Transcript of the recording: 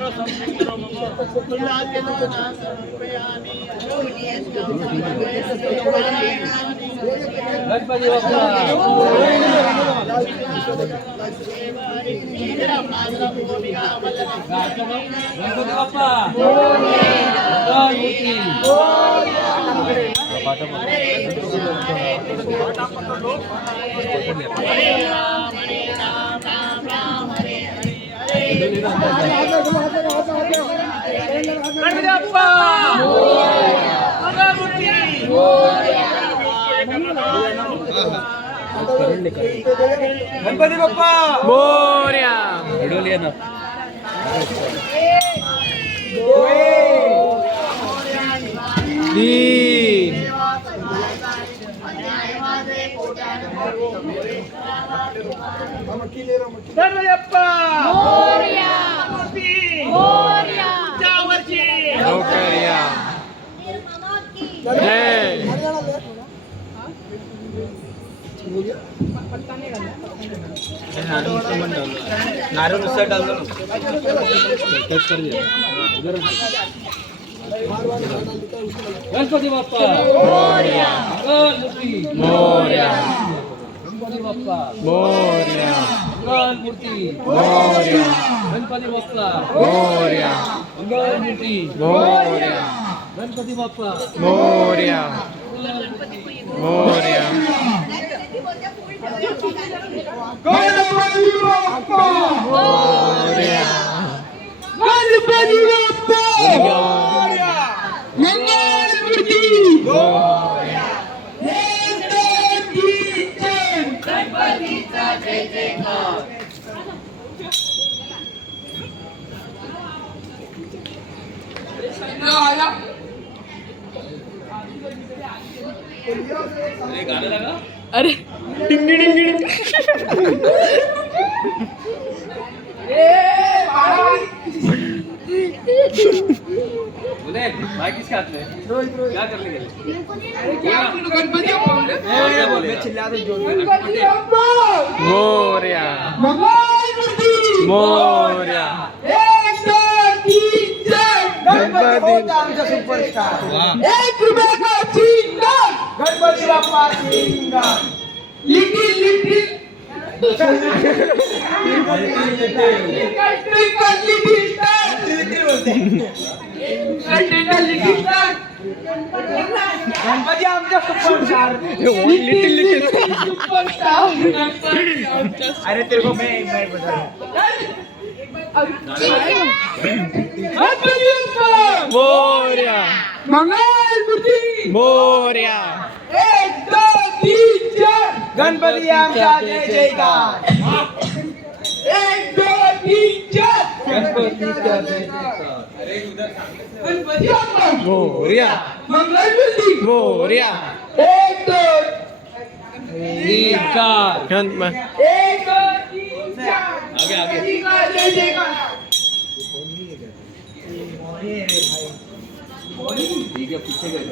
Ganpati Bappa Ganpati Bappa Morya. Video लिहा ना. नारळ उसळ डाललो गणपती बाप्पा मोरया. गणपती बाप्पा मोरया. मूर्ती मोरया. गणपती बाप्पा मोरया. मूर्ती मोरया. गणपती बाप्पा मोरया. मोरया. गणपती बाप्पा मोरया. गणपती बाप्पा मोरया. मंगलमूर्ती मोरया. गणपतीचा जय जयकार. गाणं लगा. अरे डिंग डिंग डिंग. बोले भाई किसके हाथ में क्या करने गए? गणपति मोरया. मोरया. गणपती आमचा superstar. Ganpati Bappa little little Ganpati आमचा सुपरस्टार. Little little superstar. अरे तेरे को मैं बता. मोरया. मंगलमूर्ती मोरया. 1 2 3 4 गणपती आमचा जय जयकार. 1 2 3 4 गणपतीचा जय जयकार. गणपती बाप्पा मोरया. मंगलमूर्ती मोरया. 1 2 3 4 1 2 3 4 आगे आगे जय जयकार. ठीक है पीछे गए.